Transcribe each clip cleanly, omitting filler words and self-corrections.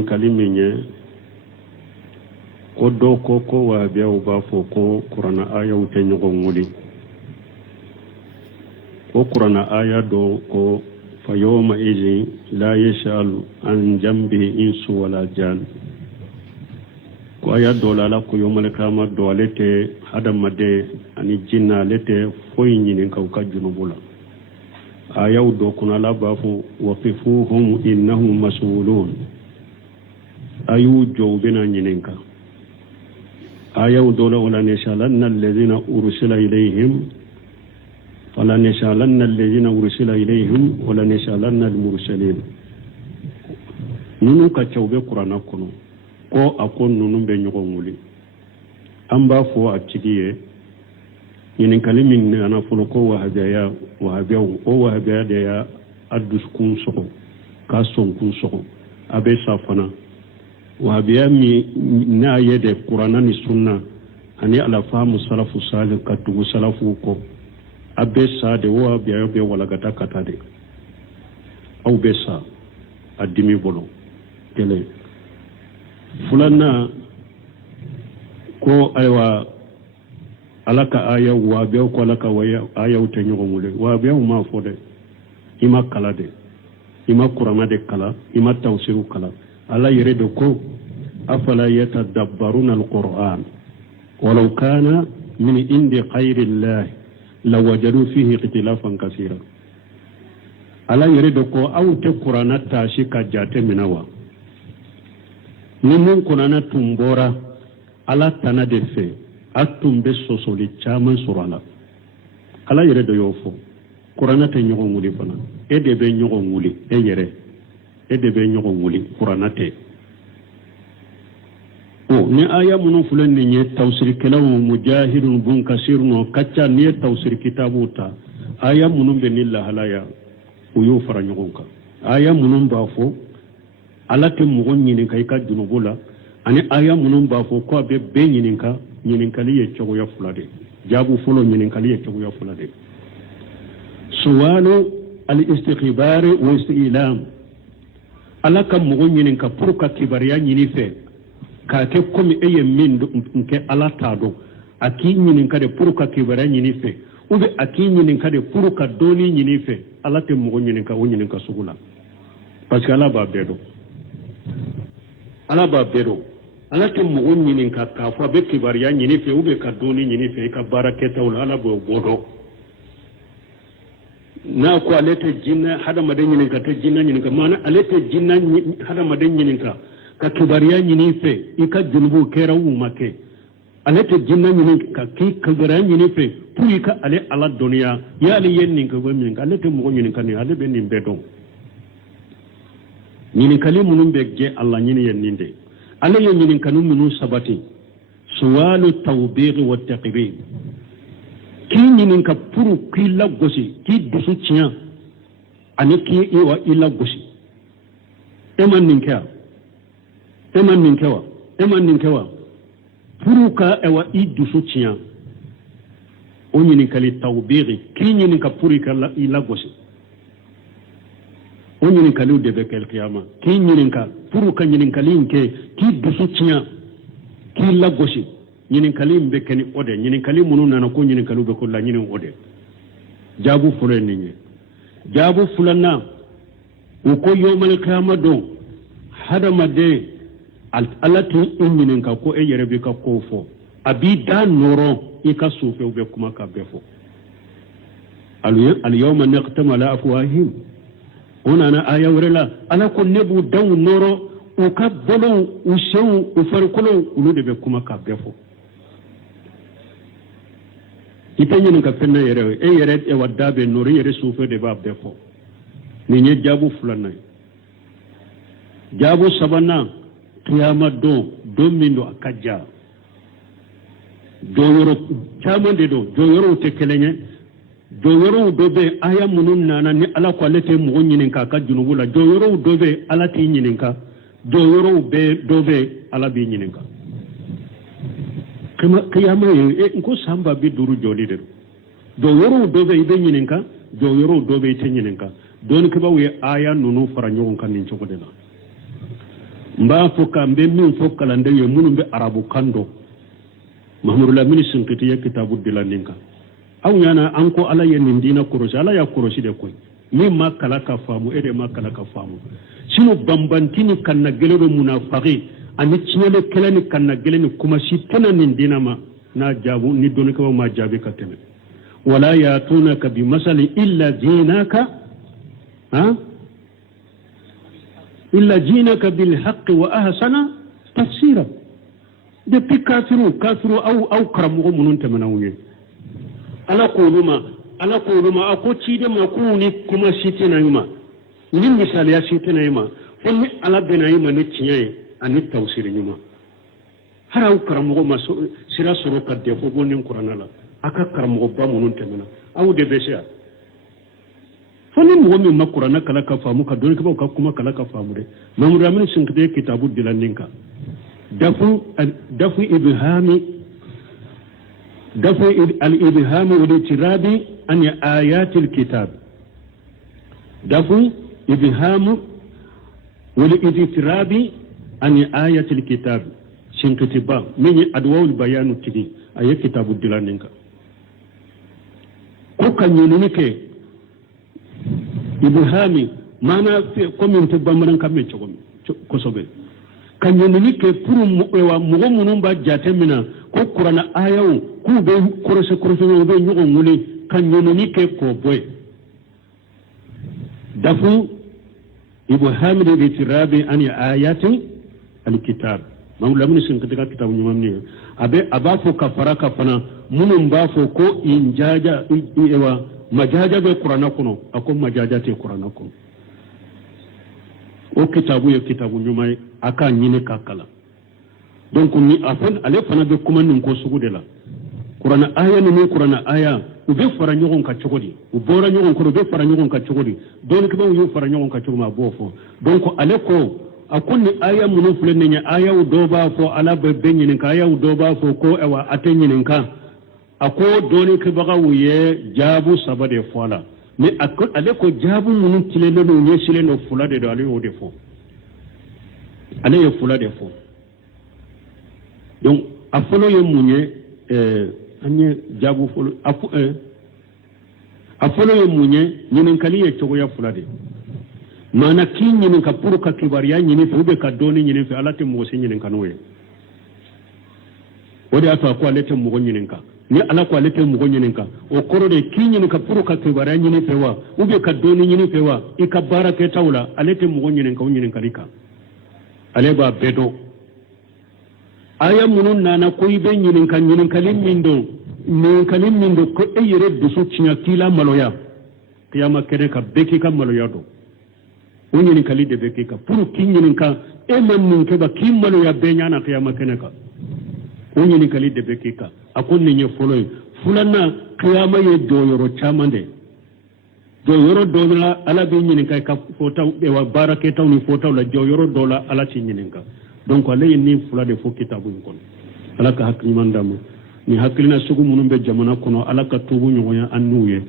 ñinin kaliminye ko do ko wa biya ba fo ko qur'ana aya wute ñogo nguli ko qur'ana aya do ko fa yawma idhin la yashalu an jambi insu wala jan ko aya do la ko yomal kama do alete hadamade ani jinna lete foy ñinin kaw ka junubula aya do kuna la ba fo waqifuhum innahum mas'ulun ayu jawbina ñinin ka آية دولة ولا نشالن الذين أرسل إليهم فلا نشالن الذين أرسل إليهم ولا نشالن المرسلين نونو كتشوبي قرآن كنو ko akon nunun be ñogon wuli an ba fo a cigiye ñinin kalimin ne ana folo ko wahabiya o wahabiya da ya addus kun sogo ka son kun sogo abe safana wahabiya mi na yede qur'ana ni sunna ani ala famu salafu salih katugu salafu ko abe sa de wahabiya be wala gata katade au be sa adimi bolo kele fulana ko aywa alaka aya wahabiya ko alaka waya aya utenyo ngule wahabiya ma fode ima kala de ima qur'ana de kala ima tawsiru kala ala yirido ko afala yatadabbaruna alquran walau kana min indi khayri allah lawajadu fihi ikhtilafan kaseera ala yirido ko awte qur'ana tashi ka jate minawa nimun qur'ana tumbora ala tanade fe atumbe sosoli chaman surala ala yirido yofo qur'ana te nyogo nguli fana ede be nyogo nguli e yere edebe ñogo wuli qur'anate o ni aya munun fulen ni nye tawsir kelaw mujahidun bun kasir no kacca ni tawsir kitabuta aya munun be nilla halaya uyo fara ñogonka aya munun ba fo alate mugon ñinin kay ka junubula ani aya munun ba fo ko be be ñinin ka ñinin kali ye cogo ya fulade jabu fulo ñinin kali ye cogo ya fulade suwalu al istikhbar wa istilam ala ka mogo ñinin ka pour ka kibariya ñini fe ka ke komi eye min nke ala ta do aki ñinin ka de pour ka kibariya ñini fe ube aki ñinin ka de pour ka doni ñini fe ala te mogo ñinin ka o ñinin ka sugula parce que ala ba bedo ala te mogo ñinin ka fa be kibariya ñini fe ube ka doni ñini fe ka baraketa wala ala bo bodo na ko alete jinna hada madan yinin ka ta jinna yinin ka mana alete jinna hada madan yinin ka ka kibariya yinin fe ika junubu kera wu make alete jinna yinin ka ki kibariya yinin fe pui ka ale ala duniya ya ali yennin ka go min ka alete mo yinin ka ni ale be nin bedon yinin kalimu nun be je Allah yinin yennin de ale yinin kanu munu sabati suwalu tawbigh wa taqbih ki ñinin ka pour ki la gosi ki dusu tiyan ani ki iwa ila gosi eman nin kewa pour ka ewa i dusu tiyan o ñinin kali tawbiri ki ñinin ka pour ka la ila gosi o ñinin kali de be kel qiyama ki ñinin ka pour ka ñinin kali nke ki dusu tiyan ki la gosi ñinin kalim be keni ode ñinin kalim munu nana ko ñinin kalu be ko la ñinin ode jabu fulen ni jabu fulanna ko yomal qiyama do hadama de alati ñinin ka ko e yere be ka ko fo abi da noro e ka sufe be kuma ka be fo al yawma naqtamu ala afwahim ona na aya wurela ala ko nebu daw noro o ka bolo o sew o farkulo ulu de be kuma ka be fo itenye ka fenna yere e wadda be nori yere sufe de ba be fo ni nye jabu fulana jabu sabana kiyama do mindo akaja do yoro chama de do yoro te kelenye do yoro do be aya munun nana ni ala ko lete mo nyinin ka junubula do yoro do be ala ti nyinin ka do yoro be do be ala bi nyinin ka kiyama ko samba bi duru jodi de do yoro do be be nyininka do yoro do be te nyininka don ke bawe aya nunu fara nyon kan nin choko de la mba fo kambe min fo kalande ye munum be arabu kando mahmudul amin sinkiti ya kitabu dilaninka aw yana anko ala yenin dina korosi ala ya korosi de koy min ma kala ka famu ede ma kala ka famu sino bambantini kanna gelero munafaqi ani cinyele kelani kanna geleni kuma sitana nin dina ma na jabu ni doni ko ma jabi ka teme wala yatunaka bi masali illa jinaka إلا جينك بالحق وأحسن تفسيرا depuis kafiru au karamogo munun temanawuye ala koluma ako cide ma kuni kuma sitenayima ni misali ya sitenayima fonni ala benayima ni tiɲaye ani tawsiri nyuma haraw karamogo ma sira soro ka defo bonin qur'ana la aka karamogo ba munun temana aw de besha fonni mo min makurana kala ka famu ka don ka kuma kala ka famu de mamudu amin sinkide kitabu dilaninka dafu ibhami wal itirabi an ayat al kitab dafu ibham wal itirabi an ayat al kitab sinkitiba min adwaul bayanu tigi ayat kitabu dilaninka ko kanyini ke ibhami mana komin to bamaran kamme ko sobe kanyeni ke puru wa mugo munun ba jatemina ko qur'ana ayawu ku be korose no be nyugo nguli kanyeni ke ko boy dafu ibhami de tirabi an ayati alkitab mamula mun sin katika kitabu nyumamni abe abafo kafara kafana munun bafo ko injaja ewa majaja be qur'ana kuno akon majaja te qur'ana kuno o kitabu ye kitabu nyumai aka nyine kakala donc ni afan ale fana be kuma nin ko sugu de la qur'ana aya ni qur'ana aya u be fara nyogon ka chogodi u bora nyogon ko be fara nyogon ka chogodi don ko be fara nyogon ka chogoma bofo donc ale ko akon ni aya munu fulenne nya aya u do ba fo ala be benyin ka aya u do ba fo ko ewa atenyin ka ako doni ke baga wuye jabu sabade fola mais ale ko jabu mun tilendo no nyesile no fulade do ale o defo ale ye fulade fo donc afolo ye munye anye jabu folo afolo ye munye nyinen kali ye chogo ya fulade mana kin nyinen ka puru ka kibariya nyinen fe ube ka doni nyinen fe alate mo se nyinen kanoye wodi ato ko alete mo nyinen ka ni ala ko alete mugo nyininka o korode kinyin ka puru ka kebara nyini fewa ube ka doni nyini fewa ika barake tawla alete mugo nyininka nyininka rika aleba bedo aya munun nana ko ibe nyininka limmindo ko eyere dusu cinya kila maloya kiyama kere ka beki ka maloya do nyininka li de beki ka puru kinyininka e man nin ke ba kim maloya be nyana kiyama keneka nyininka li de beki ka akon ni foloy fulana kiyama ye doyoro chamande doyoro dola ala be nyinin kay ka fota be wa barake tawni fota la doyoro dola ala ci nyinin ka donc ala ni fulade fo kitabu kon ala ka hakki mandam ni hakkilina sugu munum be jamana kono ala ka tubu nyoya annuye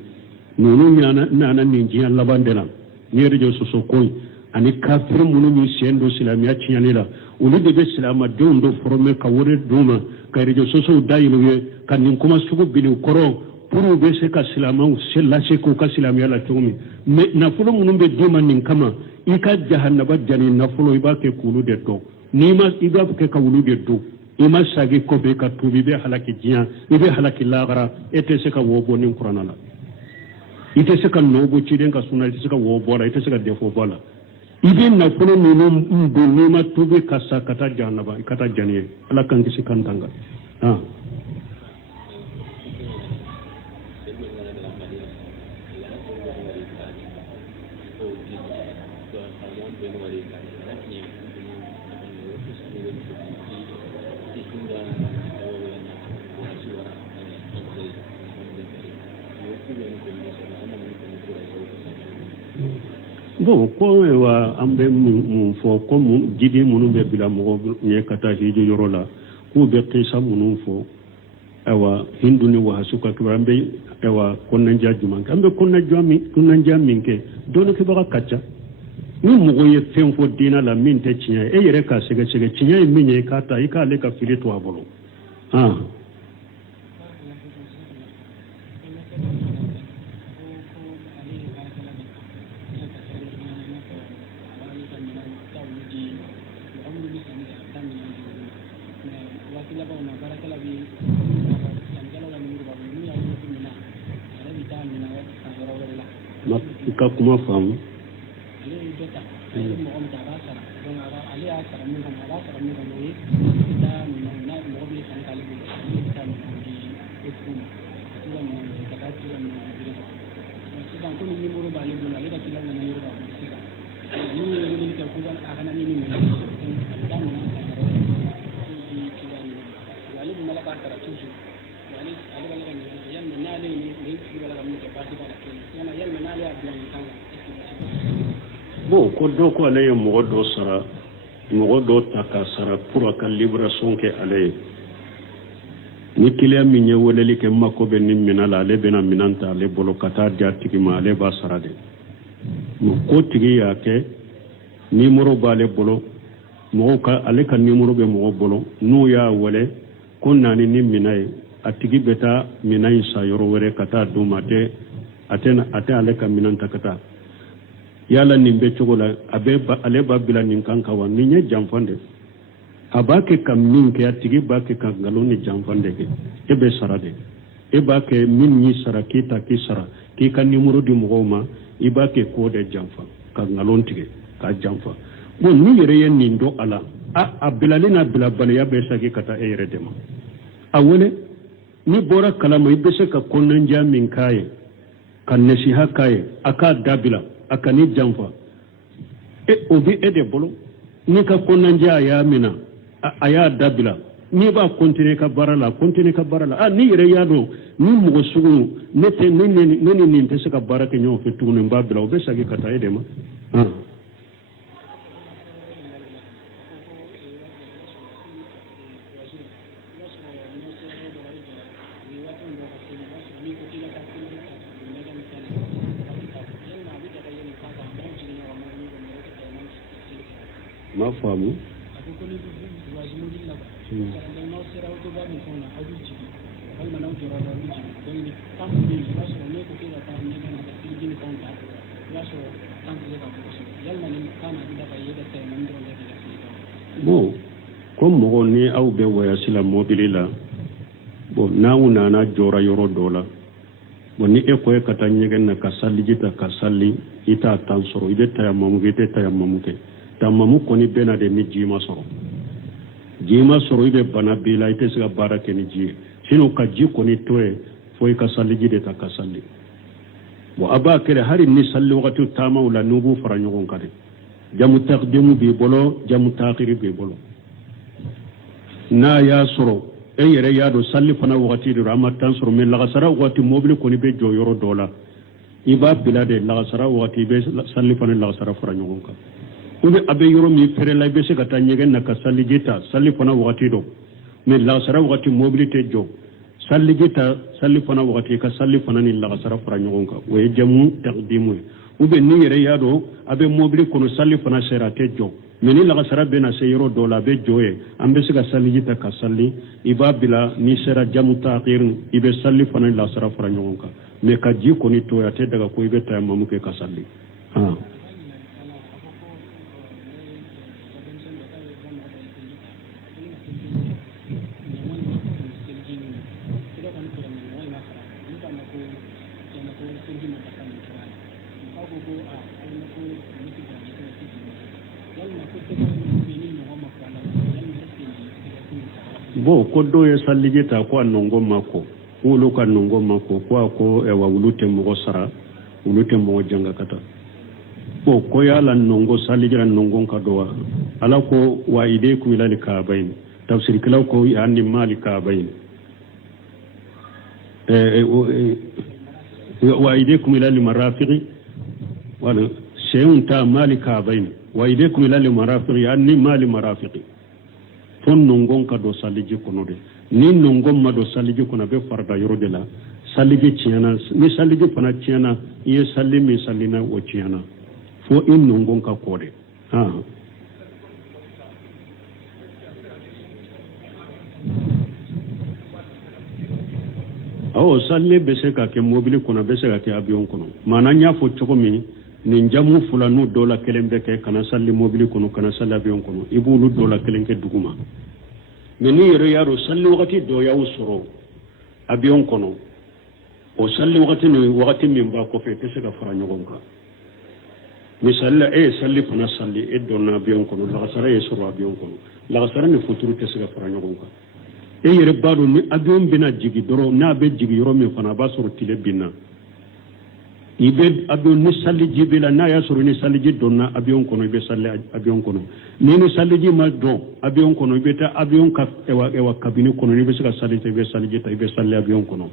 nonu nyana nana ni jiya labandela ni rejo soso koy ani kafir munum ni sendo silamiya ciyanila ulu de be silama dondo forme ka wore duma ka rejo soso dayilo kan nin kuma sugu bini koro puru be se ka silama sella se ko ka silamiya la tumi me na fulo munum be dima nin kama ika jahannaba jani na fulo iba ke kulu de to ni ma iba ke ka wulu de to ima sagi ko be ka tubi be halaki jiya ibe halaki lagara ete se ka wobo nin qur'ana la ite se ka nobo ci den ka sunna ite se ka wobo la ite se ka defo bola ibe na fulo nunu mbo ni ma tubi kasa kata jahannaba kata jani ala kan kisi kantanga bon ko wa ambe mun fo ko mun jidi mun be bila mo ye kata hijo yorola ko be qisa mun fo awa hinduni wa hasuka kibambe awa konna jaju man kambe konna jami ke don ke baka kacha ni mɔgɔ ye fɛn fɔ diinɛ la min tɛ tiɲɛ e yɛrɛ k'a sɛgɛsɛgɛ tiɲɛ ye min ye i k'a ta i k'ale ka fili to a bolo i ka kuma faamu bon ko dɔ ko ale ye mɔgɔ dɔ sara mɔgɔ dɔ ta ka sara pour a ka libération kɛ ale ye ni client min ye weleli kɛ mako bɛ ni minɛn la ale bɛna minɛn ta ale bolo ka taa di a tigi ma ale b'a sara de ko tigi y'a kɛ numéro b'ale bolo mɔgɔw ka ale ka numéro bɛ mɔgɔ bolo n'u y'a wele ko naani ni minɛn ye a tigi bɛ taa minɛn in san yɔrɔ wɛrɛ ka taa d'u ma a tɛ ale ka minɛn ta ka taa yala nin bɛ cogo la ale b'a bila nin kan ka wa nin ye janfan de a b'a kɛ ka min kɛ a tigi b'a kɛ ka nkalon ni janfan de kɛ e bɛ sara de e b'a kɛ min y'i sara k'i ta k'i sara k'i ka numéro di mɔgɔw ma i b'a kɛ k'o de janfa ka nkalon tigɛ k'a janfa bon ni yɛrɛ ye nin dɔn a la a bilalen n'a bilabaliya bɛ saki ka taa e yɛrɛ de ma a wele ni bɔra kalama i bɛ se ka kɔnɔndiya min k'a ye ka nasiha k'a ye a k'a dabila a ka ni janfa o bɛ e de bolo n'i ka kɔnɔndiya a y'a minɛ a y'a dabila n'i b'a continuer ka baara la continuer ka baara la ni yɛrɛ y'a dɔn ni mɔgɔ sugu ne ni nin tɛ se ka baara kɛ ɲɔgɔn fɛ tuguni n b'a bila o bɛ segin ka taa e de ma ma faamu bon comme mɔgɔ ni aw bɛ voyage la mobile la bon n'aw nana jɔra yɔrɔ dɔ la bon ni e ko e ka taa ɲɛgɛn na ka saliji ta ka sali i t'a temps sɔrɔ i bɛ tayamamu kɛ i tɛ tayamamu kɛ tayamamu kɔni bɛ na de ni ji ma sɔrɔ ji ma sɔrɔ i bɛ bana b'i la i tɛ se ka baara kɛ ni ji ye sinon ka ji kɔni to ye fo i ka saliji de ta ka sali bon a b'a kɛ hali ni sali wagati taamaw la n'u b'u fara ɲɔgɔn kan de jamu taqdimu b'i bolo jamu ta'khiri b'i bolo n'a y'a sɔrɔ e yɛrɛ y'a dɔn sali fana wagati de don a ma temps sɔrɔ mais lagasara wagati mobile kɔni bɛ jɔ yɔrɔ dɔ la i b'a bila de lagasara wagati i bɛ sali fana lagasara fara ɲɔgɔn kan ou bien a bɛ yɔrɔ min fɛrɛ la i bɛ se ka taa ɲɛgɛn na ka saliji ta sali fana wagati dɔn mais lagasara wagati mobile tɛ jɔ saliji ta sali fana wagati ka sali fana ni lagasara fara ɲɔgɔn kan o ye jamu taqdimu ye ou bien ni yɛrɛ y'a dɔn a bɛ mobile kɔnɔ sali fana sera a tɛ jɔ mais ni lagasara bɛ na se yɔrɔ dɔ la a bɛ jɔ ye an bɛ se ka saliji ta ka sali i b'a bila ni sera jamu ta'khir i bɛ sali fana ni lagasara fara ɲɔgɔn kan mais ka ji kɔni to a tɛ daga ko i bɛ tayamamu kɛ ka sali bon ko dɔw ye saliji ta ko a nɔngɔ ma kɔ k'olu ka nɔngɔ ma kɔ ko a ko wa olu tɛ mɔgɔ sara olu tɛ mɔgɔ janga ka taa bon ko yala nɔngɔ saliji la nɔngɔ ka dɔ wa ala ko wa idaykum ila al-ka'bayn tafsirkilaw ko yani mali ka'bayn wa idaykum ila al-marafiqi wala shay'un ta mali ka'bayn wa idaykum ila al-marafiqi yani mali marafiqi fon nongon ka do saliji kono de ni nongon ma do saliji kono be farda yoro de la saliji tiana ni saliji fana tiana ye salli mi sallina o tiana fo in nongon ka kode awo salle be se ka ke mobile kono be se ka ke avion kono mana nya fo cogo mi ni jamu fulanu dola kelembe ke kana salle mobile kono kana salle avion kono ibulu dola kelenke duguma mais ni yero yaro salle wakati do ya usoro avion kono o salle wakati min ba ko fe se ka fara nyogon ka misalla salle fana salle donna avion kono la sara soro avion kono la sara ne futuru se ka fara nyogon ka yere baɗo ni avion bina jigi doro na be jigi yoro min fana ba soro tile binna ibe avion ni salli jibe la na ya soro ni salli ji donna avion kono ibe salli avion kono ni salli ji ma don avion kono ibe ta avion ka ewa kabini kono ni be sika salli ta ibe salli ji ta ibe salli avion kono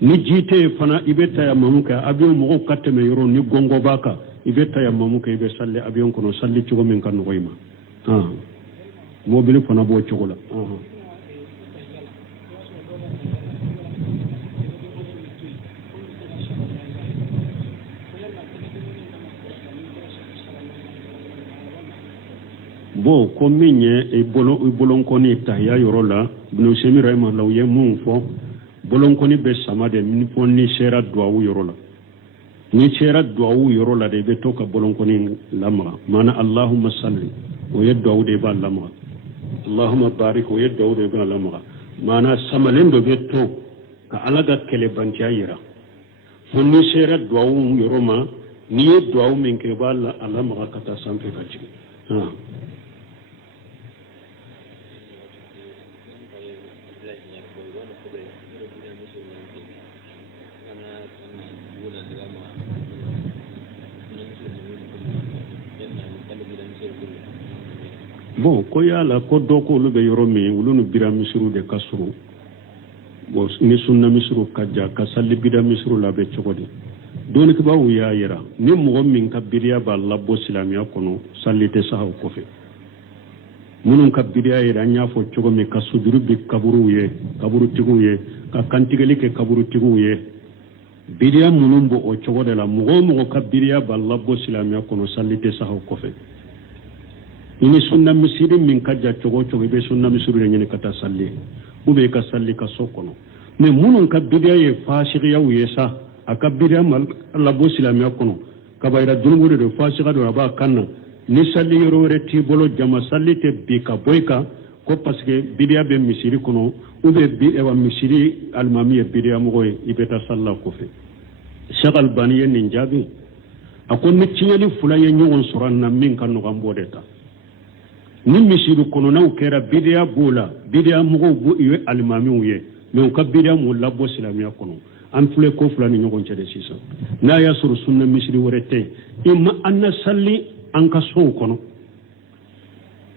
ni jite fana ibe ta ya mamuka avion mo kateme yoro ni gongo baka ibe ta ya mamuka ibe salli avion kono salli cugo min kan noyma mobile fana bo cugo la bo ko minye e bolon koni tahya yorola ibn Semi rahimahullah ye mun fo bolon koni be samade min fo ni shera duawu yorola ni shera duawu yorola de be to ka bolon koni lamra mana allahumma salli o yeddu de ba lamra allahumma barik o yeddu de ba lamra mana samalen do be to ka alaga kele bantiya yira fo ni shera duawu yoroma ni duawu min ke ba lamra kata sampe ka ci bon ko yala ko doko lu be yoro mi wulunu bira misru de kasuru bo ni sunna misru kajja ka salli bida misru la be chogodi doni ko bawu ya yira ni mo min ka biriya ba labbo silamiya kono sallite sahaw ko fe munun ka biriya yira nya fo chogo mi ka sujuru bi kaburu tigu ye ka kantigeli ke kaburu tigu ye biriya munun bo o chogo de la mo ka biriya ba labbo silamiya kono sallite sahaw ko fe ini sunna misiri min kajja chogo be sunna misiri nyene kata salli ube ka salli ka sokono mais munun ka bidiya ye fasiqiya yesa aka bidiya mal Allah bo silamiya kono kabayra dungude do fasiqa do aba kanna ni salli yoro reti bolo jama salli te bi ka boyka ko parce que bidiya be misiri kono ube bi e wa misiri almamiya bidiya mo goy ibeta salla ko fe shagal baniye nin jabi akon ni tinyali fulaye nyon soranna min kan no gambodeta ni misiru kono na ukera bidia bola bidia mugo bu iwe alimami uye me uka bidia mu labo silamiya kono an fule ko fulani nyogon cede sisa na ya suru sunna misiri worete imma anna salli an ka so kono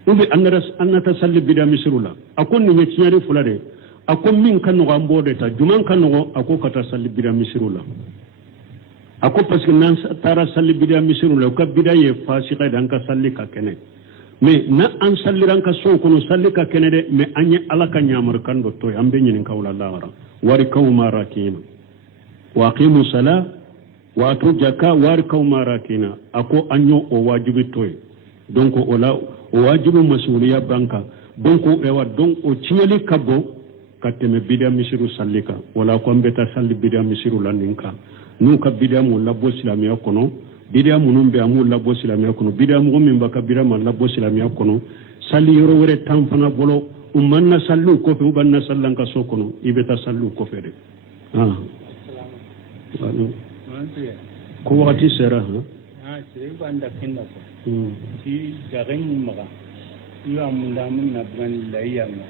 ubi anna ta salli bidia misiru la akon ni nyari fulade akon min kan no ambode ta juman kan no akon kata salli bidia misiru la akon parce que nan tara salli bidia misiru la ka bidia ye fasika dan ka salli ka kene mais na an salliran ka so kono sallika kenede mais anya alaka nyamar kan do to ambe nyin kawla lawara wari kawma rakina wa aqimu sala wa atu jaka wari kawma rakina ako anyo o wajibi toy donc o wajibi masuliya banka donc ewa donc o tieli kabo kateme bidia misiru sallika wala ko mbeta salli bidia misiru landinka nu ka bidia mo labo islamiya kono bidia munun be amul labo silamiya kono bidia mo min baka bidia ma labo silamiya kono salli yoro wore tan fana bolo ummanna sallu ko fe ubanna sallan ka so kono ibeta sallu ko fe de ko wakati sera sere banda kinda ko ti jagan maga ina munda mun na ban layama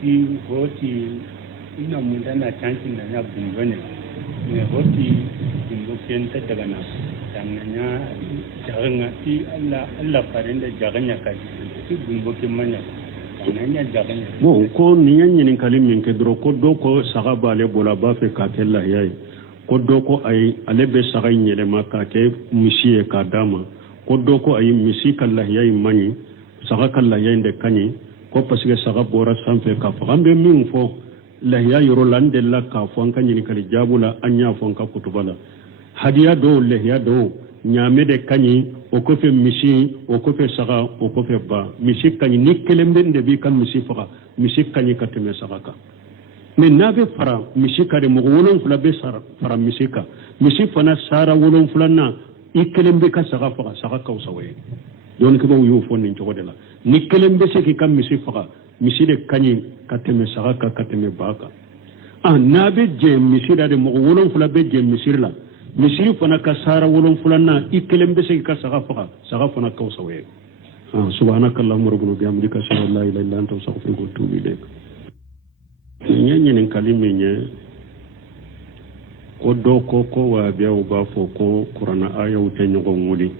ti hoti ina munda na tantin na bungane ne hoti bumbu kenta daga na tanganya jaganga ti Allah parenda jaganya ka ti bumbu kimanya tanganya jaganya bon ko niyan yin kalim min ke dro ko do ko sahaba le bola ba fe ka kella yayi ko do ko ay alebe sagay nyele maka ke misiye ka dama ko do ko ay misi kallah yayi mani saga kallah yayi de kani ko parce que saga bora sanfe ka fambe min fo la yayi rolande la ka fo an kanyi kali jabula anya fo ka kutubala hadiya do le ya do nyame de kanyi o ko fe misi o ko fe saga o ko fe ba misi kanyi ni kelembe de bi kan misi faga misi kanyi kateme saga ka mais nabe fara misi kare mo wolon fula be fara misi ka misi fana sara wolon fula na i kelembe ka saga faga saga ka usawe don ko yu fo ni jogo de la ni kelembe se ki kan misi faga misi de kanyi kateme saga ka kateme ba ka nabe je misi da de mo wolon fula be je misi la misiri fana ka sara wolon fulanna i kelen be se ka saga fana ka usawe subhanakallahumma rabbana bihamdika ashhadu an la ilaha illa anta astaghfiruka wa atubu ilayk nyen kalime ko do ko wa biya ba fo ko qur'ana aya wuta nyogo ngudi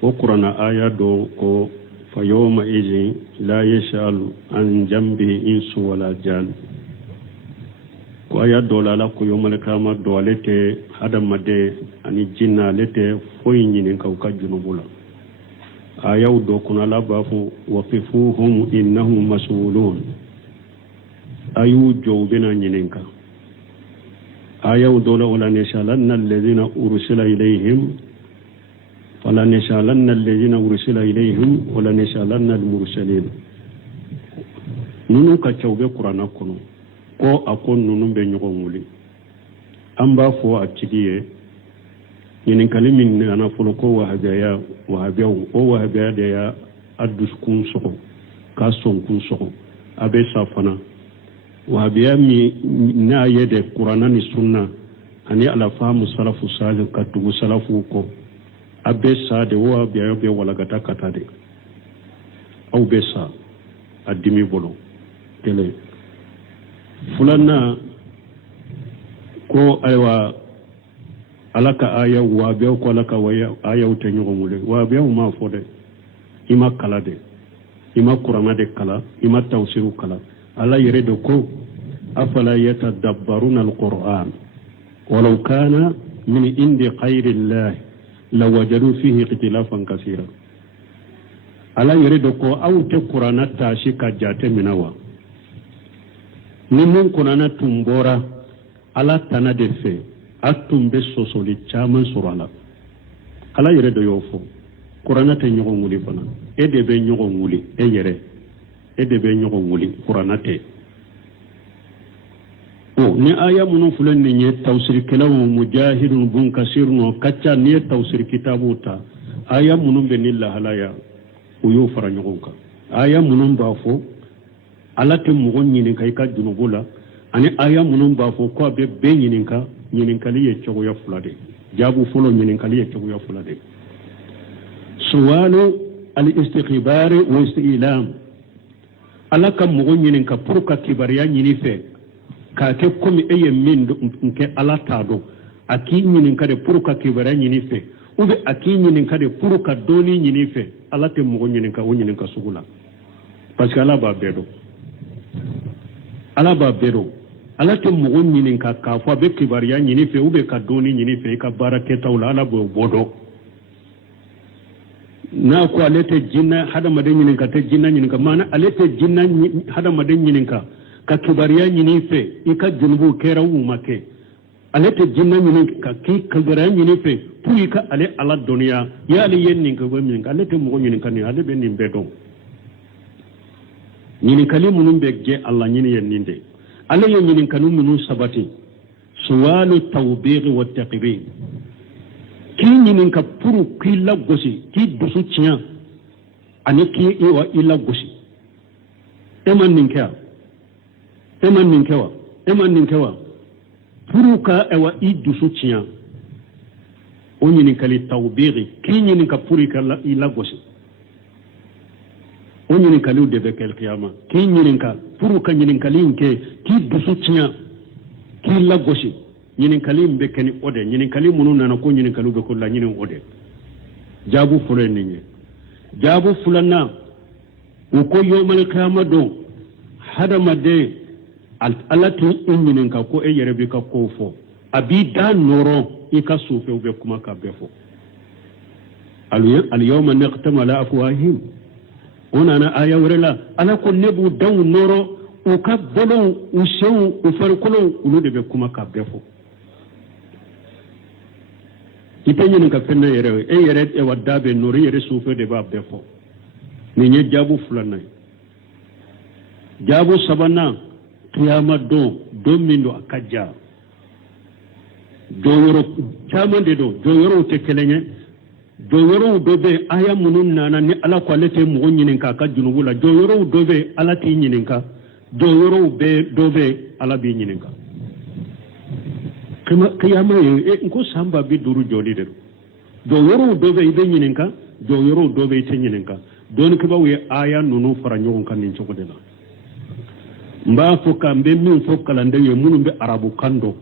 ko qur'ana aya do ko fa yawma idhin la yashalu an jambihi insu wala jan ko aya dola la ko yomal kama dolete hadamade ani jinna lete foyi nyinin ka junubula aya do kuna la bafu waqifuhum innahum mas'ulun ayu jawbina nyinin ka aya dola wala nishalanna alladhina ursila ilayhim fala nishalanna alladhina ursila ilayhim wala nishalanna almursalin nunu ka chawbe qur'ana kuno ko akon nunun be nyogon wuli an ba fo a cigiye yin kalimin ne ana fulo ko wahabiya o wahabiya da ya addus kun soko ka son kun soko abe safana wahabiya mi na yede qur'ana ni sunna ani ala famu salafu salih ka tugu salafu ko abe sa de wahabiya be wala gata kata de au be sa adimi bolo tele fulana ko aywa alaka aya wa be ko alaka waya aya uta nyogo mule wa be ma fode ima kala de ima qur'ana de kala ima tawsiru kala ala yredo ko afala yatadabbaruna alquran walau kana min indi khayri allah lawajadu fihi ikhtilafan kaseera ala yredo ko awte qur'ana tashi ka jate minawa ni mun kunana tumbora ala tana de fe atumbe sosoli chaman surala ala yere do yofo qur'ana te nyogo nguli fana e de be nyogo nguli e yere e de be nyogo nguli qur'ana te o ni aya munun fulan ni nye tawsir kalamu mujahidun bun kasir no kacca ni tawsir kitabuta aya munun be nilla halaya uyo fara nyogo ka aya munun ba fo ala te mogo ɲininka i ka junubu la ani aya minnu b'a fɔ ko a bɛ bɛɛ ɲininka ɲininkali ye cogoya fila de jaabu fɔlɔ ɲininkali ye cogoya fila de suwalu al-istikhbari wa istilam ala ka mogo ɲininka pour ka kibariya ɲini fɛ k'a kɛ komi e ye min kɛ ala t'a dɔn a k'i ɲininka de pour ka kibariya ɲini fɛ ou bien a k'i ɲininka de pour ka dɔɔni ɲini fɛ ala tɛ mogo ɲininka o ɲininka sugu la parce que ala b'a bɛɛ dɔn ala b'a bɛɛ dɔn ala tɛ mɔgɔ ɲininka k'a fɔ a bɛ kibariya ɲini fɛ ou bien ka dɔɔni ɲini fɛ i ka baara kɛtaw la ala b'o bɔ dɔn n'a ko ale tɛ jinna hadamaden ɲininka tɛ jinna ɲininka maana ale tɛ jinna hadamaden ɲininka ka kibariya ɲini fɛ i ka junubu kɛra u ma kɛ ale tɛ jinna ɲininka k'i kibariya ɲini fɛ pour i ka ale ala dɔnniya y'ale ye nin kɛ o bɛ min kɛ ale tɛ mɔgɔ ɲininka nin ale bɛ nin bɛɛ dɔn ɲininkali minnu bɛ jɛ ala ɲini ye nin de ale ye ɲininkali minnu sabati suwalu tawbiq wa taqbir k'i ɲininka pour k'i lagosi k'i dusu tiɲɛ ani k'i i lagosi e ma nin kɛ e ma nin kɛ wa e ma nin kɛ wa pour ka i dusu tiɲɛ o ɲininkali tawbiq k'i ɲininka pour i lagosi o ɲininkaliw de bɛ kɛ kiyama k'i ɲininka pour ka ɲininkali in kɛ k'i dusu tiɲɛ k'i lagosi ɲininkali in bɛ kɛ ni o de ɲininkali minnu nana ko ɲininkaliw bɛ ko laɲini o de jaabu fɔlɔ ye nin ye jaabu filanan u ko yawmal kiyama don hadamaden ala tɛ i ɲininka ko e yɛrɛ b'i ka kow fɔ a b'i da nɔrɔ i ka sufɛw bɛ kuma ka bɛɛ fɔ al yawma naqtamu ala afwahihim onana aya wrela ala ko nebu daw noro o ka bolon u sew u farkolo ulu de be kuma ka befo ite ñinin ka fenna yere e yere e waddabe nori yere suufe de ba be fo ni ñe jaabu fulanay jaabu sabana qiyama do min do akajja do yoro camande do yoro te keleñe do yoro do be aya munun nana ni ala ko alete mo ñinin ka ka junubu la do yoro do be ala ti ñinin ka do yoro be do be ala bi ñinin ka qiyama e ko samba bi duru jodi de do yoro do be be ñinin ka do yoro do be te ñinin ka don ko bawe aya nunu fara ñogon kan ni cogode la mba fo kambe min fo kalande ye munum be arabu kando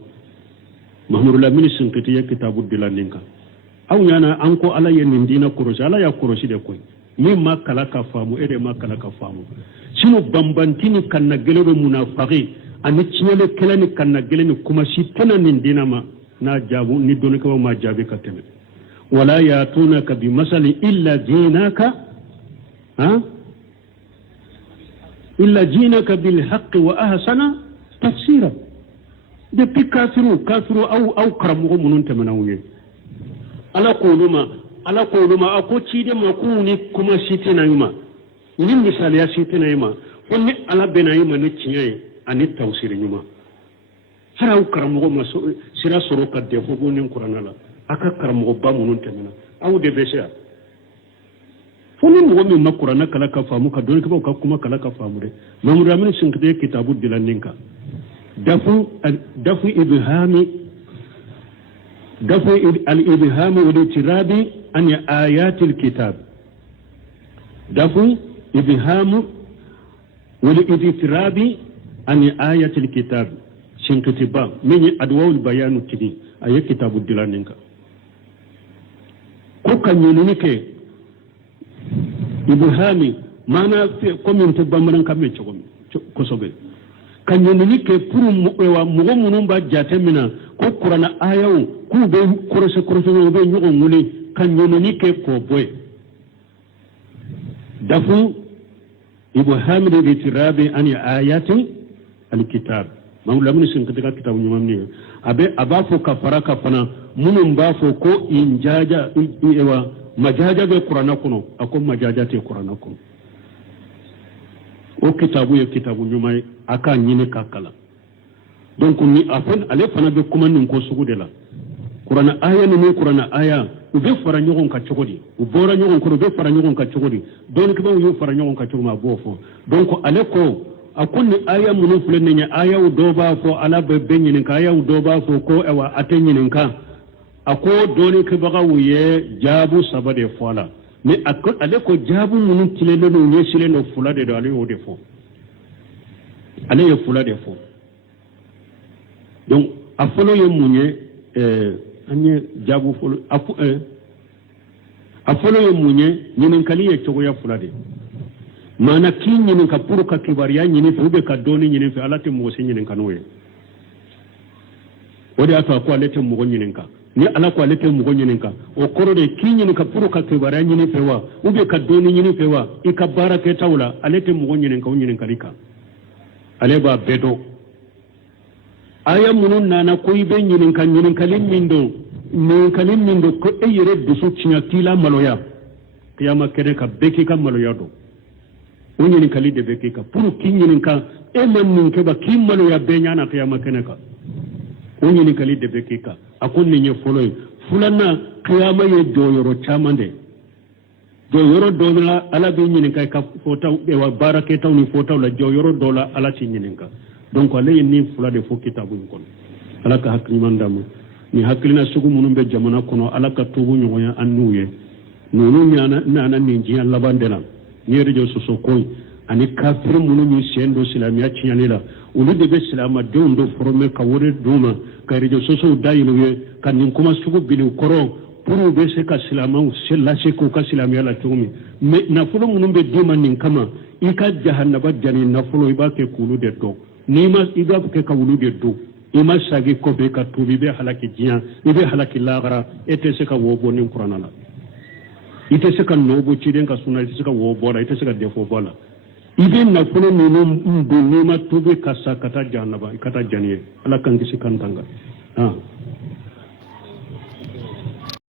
mahmudou lamini sinkiti ye kitabu dilaninka aw ñana anko ala ye nin dina korosi ala ya korosi de koy min ma kala ka faamu ede ma kala ka faamu sino bambantini kanna gelebe munafaqi ani ciñele kelani kanna geleni kuma si tana nin dina ma na jabu ni doni ko ma jabi ka teme wala yatunaka bi masali illa dinaka إلا جينك بالحق وأحسن تفسيرا depuis kafiru au karamogo munun temanawuye ala koluma ako cide ma kuni kuma sitinayuma ni misaliya sitinayuma fonni ala benayuma ni ciñaye ani tawsiri ñuma hara au karamogo ma sira soro ka defo bonen qur'ana la aka karamogo ba munun temana aw de besha fonni mogo min makurana kala ka famu ka doni ka kuma kala ka famu de mamudu amin sinkite kitabu dilaninka dafu الإبهام والاضطراب عن آيات الكتاب دفع إبهام والاضطراب عن آيات الكتاب شنكتبا من أدواء البيان تدي أي كتاب الدلانينك كوكا نينيك إبهامي مانا في كومين تبامران كامي كوسوبي kanyoni ke puru wa mugo munun ba jate mina ko qur'ana ayaw ku be korose no be nyugo nguli kanyoni ke ko boy dafu ibhamil bitirabi an ayati alkitab mawla mun sin katika kitabu nyumamni abe abafo kafara kafana munun ba fo ko injaja ewa majaja be qur'ana kuno ako majaja te qur'ana kuno o kitabu ye kitabu nyumay aka nyine kakala donc ni afan ale fana be kuma nin ko sugu de la qur'ana aya ni qur'ana aya u be fara nyogon ka chogodi u bora nyogon ko be fara nyogon ka chogodi don ko be yu fara nyogon ka chogoma bofo donc ale ko akun aya munu fulen nya aya u do ba fo ala be benyin ka aya u do ba fo ko ewa atenyin ka ako doni ke baga wuye jabu sabade fola mais ale ko jabu munu tilelo no nyesile no fulade do ale o de fo ale ye fula de fo donc a folo ye munye anye jabu folo a folo ye munye nyinin kali ye chogo ya fula de mana ki nyinin ka puru ka kibariya nyinin fe ube ka doni nyinin fe alate mo se nyinin kanoye wodi ato ko alete mo nyinin ka ni ala ko alete mo nyinin ka o korode ki nyinin ka puru ka kibariya nyinin fe wa ube ka doni nyinin fe wa ikabara ke tawla alete mo nyinin ka nyinin kalika ale ba bedo aya munun nana ko ibe nyinin kalin mindo ko e yere dusu cinya tila maloya kiyama kede ka beki ka maloya do o nyinin kali de beki ka puru kinyinin ka e man nin ke ba kim maloya be nyana kiyama kene ka o nyinin kali de beki ka akon ni nye foloy fulana kiyama ye do yoro chamande do yoro dola ala be nyinin kay ka fota be wa barake taw ni fota la jo yoro dola ala ci nyinin ka donc ala ni fula de fo kitabu kon ala ka hakki mandam ni hakkilina sugu munum be jamana kono ala ka tubu nyoya annuye nonu nyana ni jiya labandela ni rejo soso koy ani kafir munum ni sendo silamiya ciyanila ulu de be silama do forme ka wore duma ka rejo soso dayiluye kan ni kuma sugu bilu koro puru be se ka silamaw se la se ko ka silamiya la tumi me na fulo munum be duma nin kama ika jahannaba jani na fulo iba ke kulu de to ni ma iga ke ka wulu de do ima sagi ko be ka tubi be halaki jiya ibe halaki lagara ete se ka wobo nin qur'ana la ite se ka nobo ci den ka sunna ite se ka wobo la ite se ka defo bola ibe na fulo ni ma tubi ka sakata jahannaba kata janiye ala kan kisi kan tanga